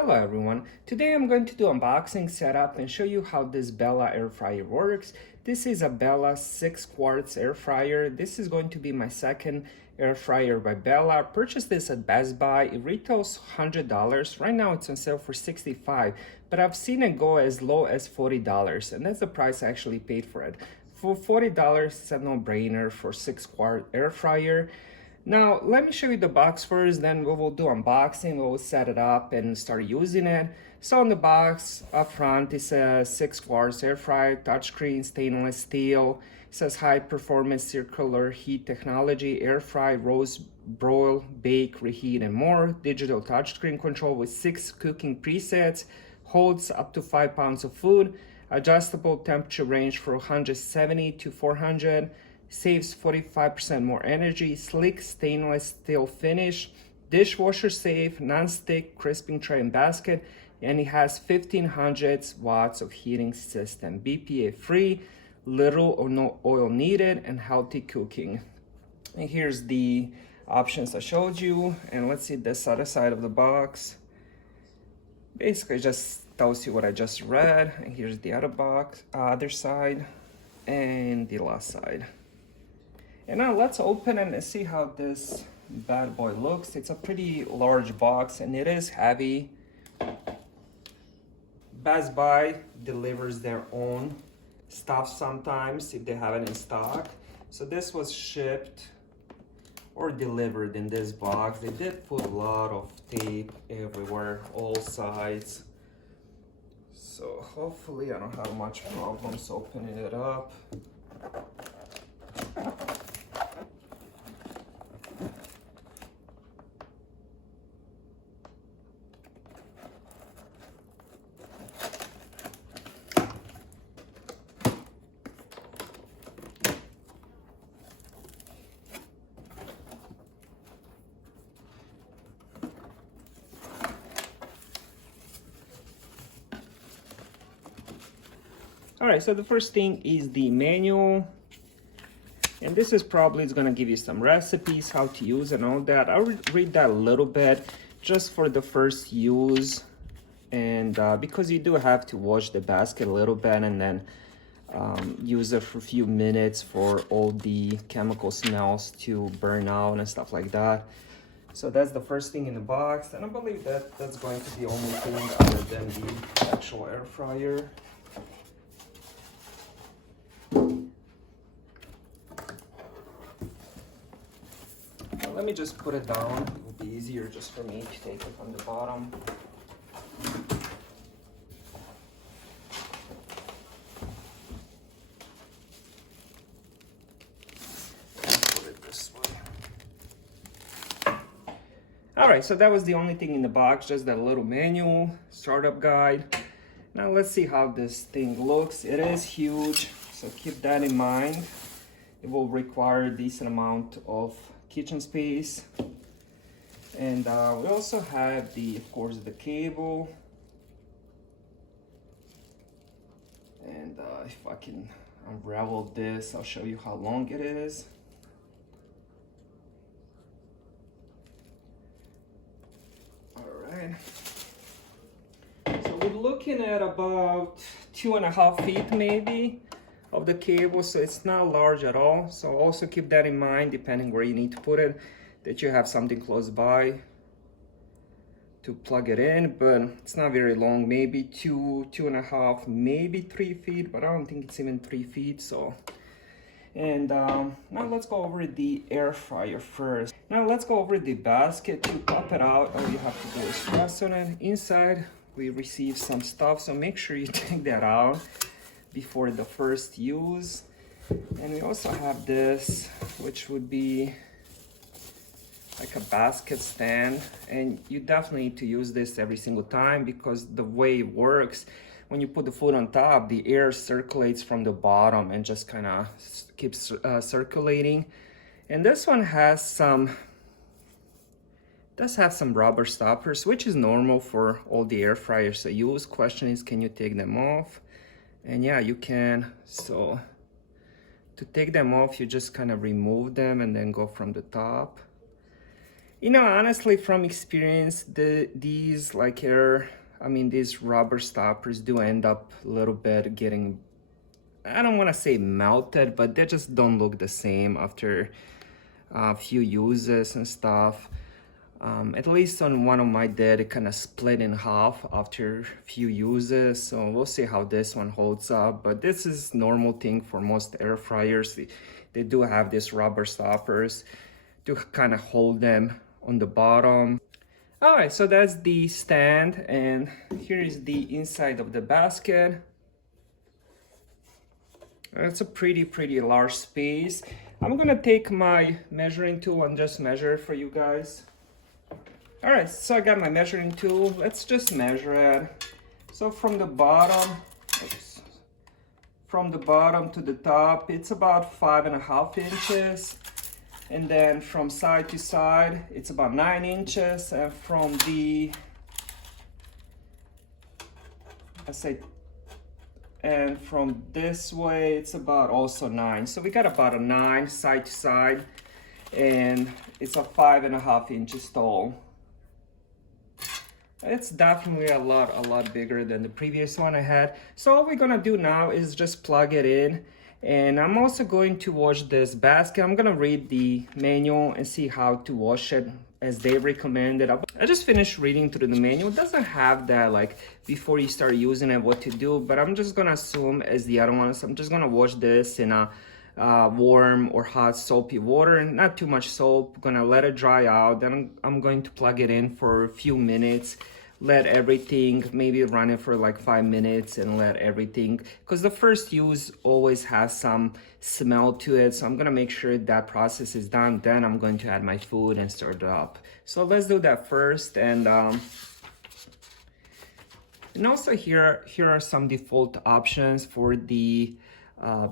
Hello everyone, today I'm going to do unboxing, setup, and show you how this Bella air fryer works. This is a Bella 6 quarts air fryer. This is going to be my second air fryer by Bella. I purchased this at Best Buy. It retails $100. Right now it's on sale for $65, but I've seen it go as low as $40, and that's the price I actually paid for it. For $40, it's a no-brainer for 6 quart air fryer. Now, let me show you the box first, then we will do unboxing, we'll set it up and start using it. So on the box, up front, it says 6 quarts air fryer, touchscreen, stainless steel. It says high performance circular heat technology, air fry, roast, broil, bake, reheat, and more. Digital touchscreen control with 6 cooking presets, holds up to 5 pounds of food, adjustable temperature range for 170 to 400. Saves 45% more energy, sleek stainless steel finish, dishwasher safe, non-stick crisping tray and basket, and it has 1500 watts of heating system, BPA free, little or no oil needed, and healthy cooking. And here's the options I showed you, and let's see this other side of the box. Basically just tells you what I just read, and here's the other box, other side, and the last side. And now let's open it and see how this bad boy looks. It's a pretty large box and it is heavy. Best Buy delivers their own stuff sometimes if they have it in stock. So this was shipped or delivered in this box. They did put a lot of tape everywhere, all sides. So hopefully I don't have much problems opening it up. All right, so the first thing is the manual. And this is probably gonna give you some recipes, how to use and all that. I'll read that a little bit just for the first use. And because you do have to wash the basket a little bit and then use it for a few minutes for all the chemical smells to burn out and stuff like that. So that's the first thing in the box. And I believe that that's going to be the only thing other than the actual air fryer. Let me just put it down. It will be easier just for me to take it from the bottom. Put it this way. All right, so that was the only thing in the box, just that little manual, startup guide. Now let's see how this thing looks. It is huge, so keep that in mind. It will require a decent amount of kitchen space. And we also have of course, the cable. And if I can unravel this, I'll show you how long it is. All right. So we're looking at about 2.5 feet maybe of the cable, so it's not large at all. So also keep that in mind, depending where you need to put it, that you have something close by to plug it in. But it's not very long, maybe 2.5, maybe 3 feet, but I don't think it's even 3 feet. So and now let's go over the air fryer first. Now let's go over the basket. To pop it out, all you have to do is press on it. Inside we receive some stuff, so make sure you take that out before the first use. And we also have this, which would be like a basket stand, and you definitely need to use this every single time because the way it works, when you put the food on top, the air circulates from the bottom and just kind of keeps circulating. And this one has some rubber stoppers, which is normal for all the air fryers I use. Question is, can you take them off? And yeah, you can. So to take them off, you just kind of remove them and then go from the top. You know, honestly, from experience, these like these rubber stoppers do end up a little bit getting, I don't want to say melted, but they just don't look the same after a few uses and stuff. At least on one of my did, it kind of split in half after a few uses. So we'll see how this one holds up. But this is normal thing for most air fryers. They do have these rubber stoppers to kind of hold them on the bottom. All right, so that's the stand, and here is the inside of the basket. It's a pretty large space. I'm gonna take my measuring tool and just measure it for you guys. All right, so I got my measuring tool. Let's just measure it. So from the bottom, from the bottom to the top, it's about 5.5 inches. And then from side to side, it's about 9 inches. And from the, and from this way, it's about also 9. So we got about a 9 side to side, and it's a 5.5 inches tall. It's definitely a lot bigger than the previous one I had. So all we're gonna do now is just plug it in. And I'm also going to wash this basket. I'm gonna read the manual and see how to wash it as they recommended. I just finished reading through the manual. It doesn't have that like before you start using it what to do, but I'm just gonna assume as the other ones, I'm just gonna wash this in a warm or hot soapy water, not too much soap. Gonna let it dry out, then I'm going to plug it in for a few minutes, let everything, maybe run it for like 5 minutes and let everything, because the first use always has some smell to it. So I'm gonna make sure that process is done, then I'm going to add my food and stir it up. So let's do that first. And also here are some default options for the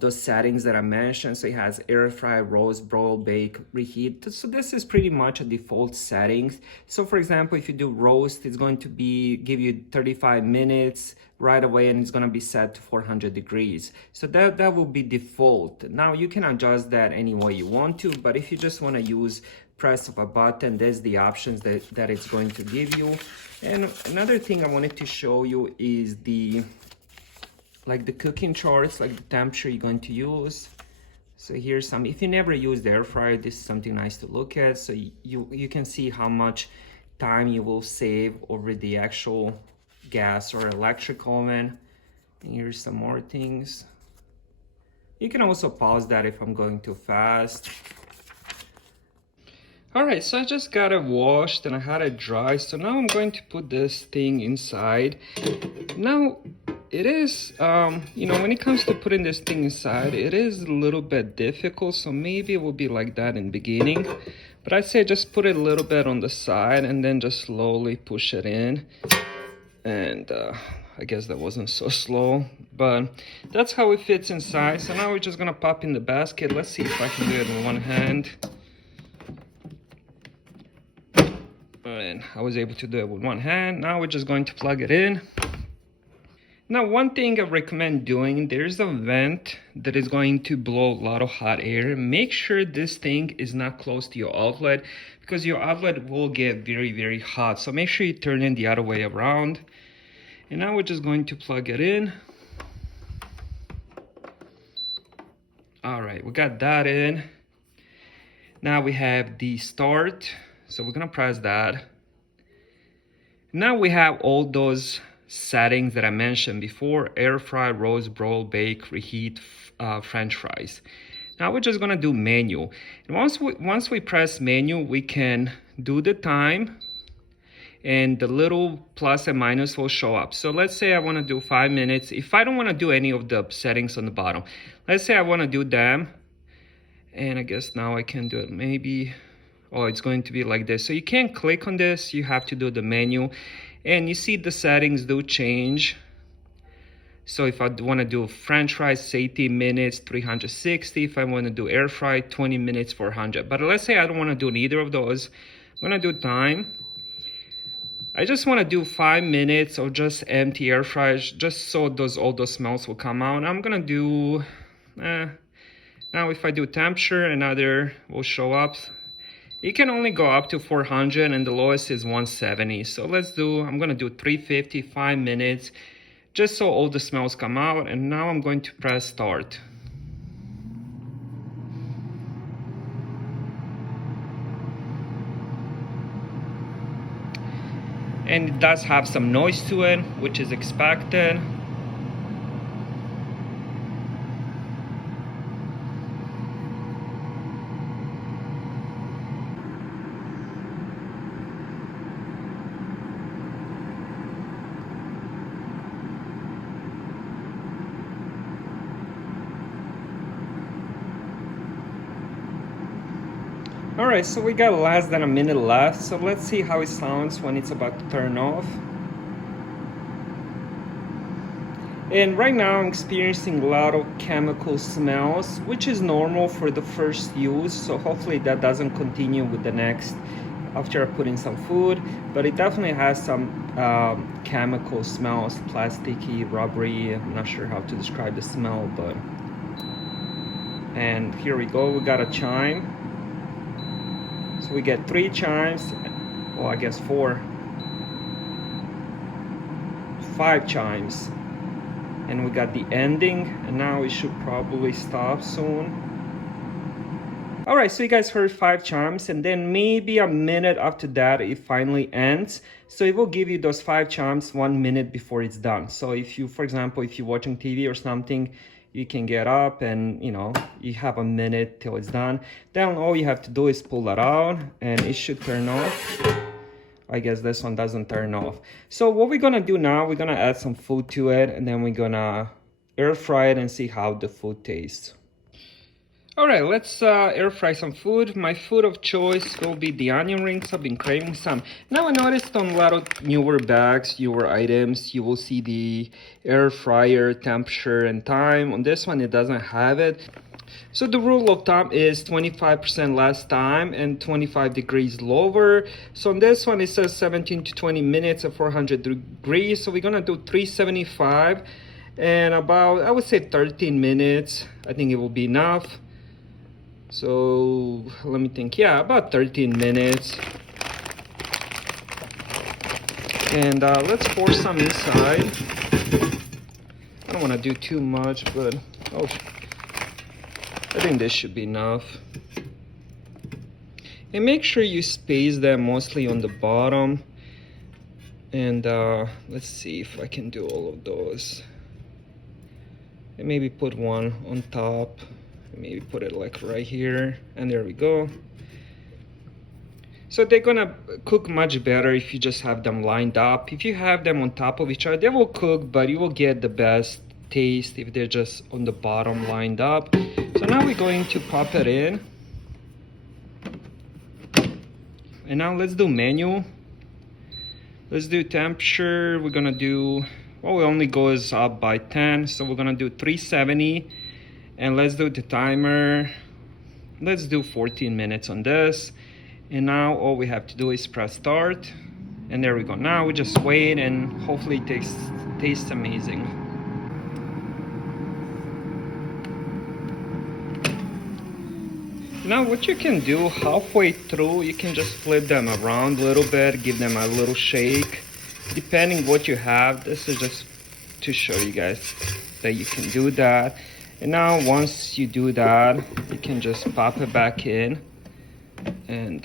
those settings that I mentioned. So it has air fry, roast, broil, bake, reheat. So this is pretty much a default settings. So for example, if you do roast, it's going to give you 35 minutes right away, and it's going to be set to 400 degrees. So that will be default. Now you can adjust that any way you want to, but if you just want to use press of a button, there's the options that it's going to give you. And another thing I wanted to show you is the cooking charts, like the temperature you're going to use. So here's some, if you never use the air fryer, this is something nice to look at. So you can see how much time you will save over the actual gas or electric oven. And here's some more things. You can also pause that if I'm going too fast. All right, so I just got it washed and I had it dry. So now I'm going to put this thing inside. Now, it is, you know, when it comes to putting this thing inside, it is a little bit difficult. So maybe it will be like that in the beginning. But I'd say just put it a little bit on the side and then just slowly push it in. And I guess that wasn't so slow, but that's how it fits inside. So now we're just gonna pop in the basket. Let's see if I can do it in one hand. And I was able to do it with one hand. Now we're just going to plug it in. Now, one thing I recommend doing, there's a vent that is going to blow a lot of hot air. Make sure this thing is not close to your outlet, because your outlet will get very hot. So make sure you turn it the other way around. And now we're just going to plug it in. All right, we got that in. Now we have the start. So we're gonna press that. Now we have all those settings that I mentioned before: air fry, roast, broil, bake, reheat, French fries. Now we're just gonna do menu. And once we press menu, we can do the time, and the little plus and minus will show up. So let's say I want to do 5 minutes. If I don't want to do any of the settings on the bottom, let's say I want to do them, and I guess now I can do it maybe. Oh, it's going to be like this. So you can't click on this, you have to do the menu. And you see the settings do change. So if I want to do French fries, 80 minutes, 360. If I want to do air fry, 20 minutes, 400. But let's say I don't want to do neither of those. I'm going to do time. I just want to do 5 minutes of just empty air fries, just so all those smells will come out. I'm going to do, now if I do temperature, another will show up. It can only go up to 400 and the lowest is 170. So I'm gonna do 350, 5 minutes, just so all the smells come out. And now I'm going to press start. And it does have some noise to it, which is expected. Alright, so we got less than a minute left, so let's see how it sounds when it's about to turn off. And right now I'm experiencing a lot of chemical smells, which is normal for the first use, so hopefully that doesn't continue with the next, after I put in some food. But it definitely has some chemical smells, plasticky, rubbery. I'm not sure how to describe the smell, but... And here we go, we got a chime. So we get 3 chimes, well I guess 4, 5 chimes. And we got the ending, and now it should probably stop soon. Alright, so you guys heard 5 chimes, and then maybe a minute after that it finally ends. So it will give you those 5 chimes 1 minute before it's done. So if you, for example, if you're watching TV or something, you can get up and, you know, you have a minute till it's done. Then all you have to do is pull that out and it should turn off. I guess this one doesn't turn off. So what we're gonna do now, we're gonna add some food to it, and then we're gonna air fry it and see how the food tastes. All right, let's air fry some food. My food of choice will be the onion rings. I've been craving some. Now I noticed on a lot of newer bags, newer items, you will see the air fryer temperature and time. On this one, it doesn't have it. So the rule of thumb is 25% less time and 25 degrees lower. So on this one, it says 17 to 20 minutes at 400 degrees. So we're gonna do 375 and about, I would say 13 minutes. I think it will be enough. So let me think, yeah, about 13 minutes. And let's pour some inside. I don't want to do too much, but oh, I think this should be enough. And make sure you space them mostly on the bottom. And let's see if I can do all of those. And maybe put one on top. Maybe put it like right here, and there we go. So they're gonna cook much better if you just have them lined up. If you have them on top of each other, they will cook, but you will get the best taste if they're just on the bottom lined up. So now we're going to pop it in. And now let's do menu. Let's do temperature. We're gonna do, well, it only goes up by 10, so we're gonna do 370. And let's do the timer. Let's do 14 minutes on this. And now all we have to do is press start. And there we go. Now we just wait and hopefully it tastes amazing. Now what you can do halfway through, you can just flip them around a little bit, give them a little shake. Depending what you have, this is just to show you guys that you can do that. And now once you do that, you can just pop it back in. And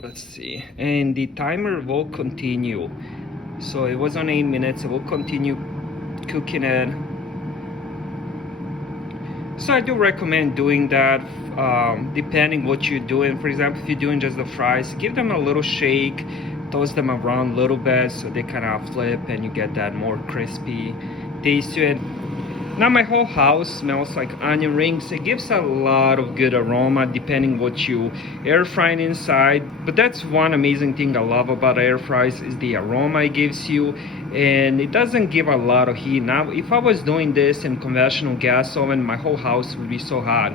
let's see. And the timer will continue. So it was on 8 minutes, it will continue cooking it. So I do recommend doing that depending what you're doing. For example, if you're doing just the fries, give them a little shake, toast them around a little bit so they kind of flip and you get that more crispy taste to it. Now my whole house smells like onion rings. It gives a lot of good aroma depending what you air frying inside. But that's one amazing thing I love about air fries is the aroma it gives you, and it doesn't give a lot of heat. Now if I was doing this in conventional gas oven, my whole house would be so hot.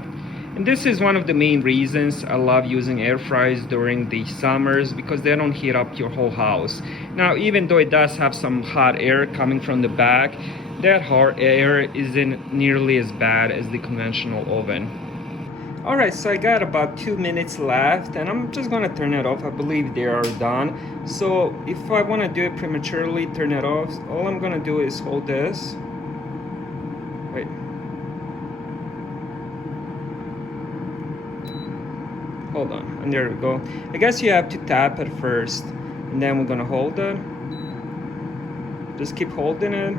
And this is one of the main reasons I love using air fryers during the summers, because they don't heat up your whole house. Now even though it does have some hot air coming from the back, that hot air isn't nearly as bad as the conventional oven. All right, so I got about 2 minutes left and I'm just gonna turn it off. I believe they are done. So if I wanna do it prematurely, turn it off, all I'm gonna do is hold this. Wait. Hold on, and there we go. I guess you have to tap it first and then we're gonna hold it. Just keep holding it.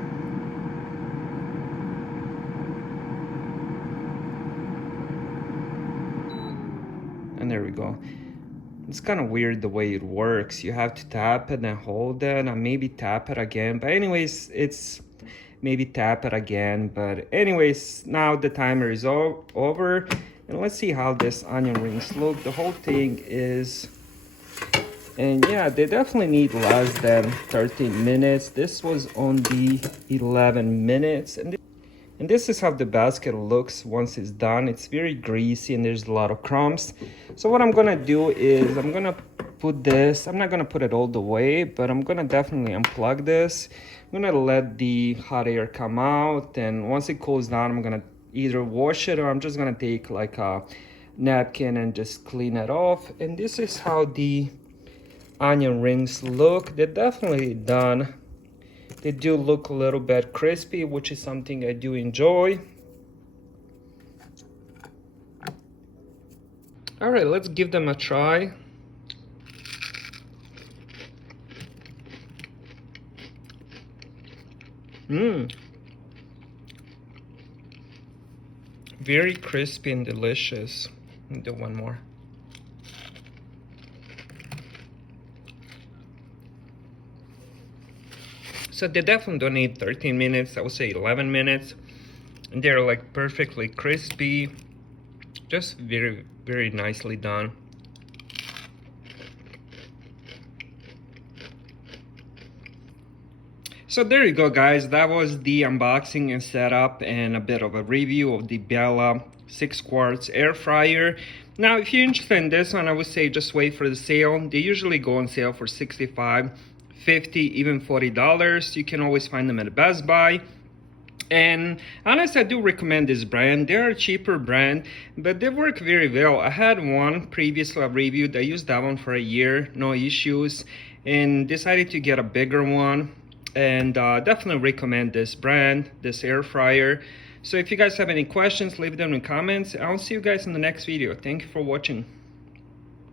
And there we go. It's kind of weird the way it works. You have to tap it and hold it and maybe tap it again. But anyways, it's maybe tap it again. But anyways, now the timer is over. And let's see how this onion rings look. The whole thing is, and yeah, they definitely need less than 13 minutes. This was on the 11 minutes. And this is how the basket looks once it's done. It's very greasy and there's a lot of crumbs. So what I'm gonna do is I'm gonna put this, I'm not gonna put it all the way, but I'm gonna definitely unplug this. I'm gonna let the hot air come out, and once it cools down, I'm gonna either wash it or I'm just gonna take like a napkin and just clean it off. And this is how the onion rings look. They're definitely done. They do look a little bit crispy, which is something I do enjoy. All right, let's give them a try. Very crispy and delicious. Let me do one more. So they definitely don't need 13 minutes, I would say 11 minutes. And they're like perfectly crispy. Just very, very nicely done. So there you go, guys. That was the unboxing and setup and a bit of a review of the Bella 6 quarts air fryer. Now, if you're interested in this one, I would say just wait for the sale. They usually go on sale for $65, $50, even $40. You can always find them at Best Buy. And honestly, I do recommend this brand. They're a cheaper brand, but they work very well. I had one previously I reviewed. I used that one for a year, no issues, and decided to get a bigger one. And definitely recommend this brand, this air fryer. So if you guys have any questions, leave them in the comments. I'll see you guys in the next video. Thank you for watching.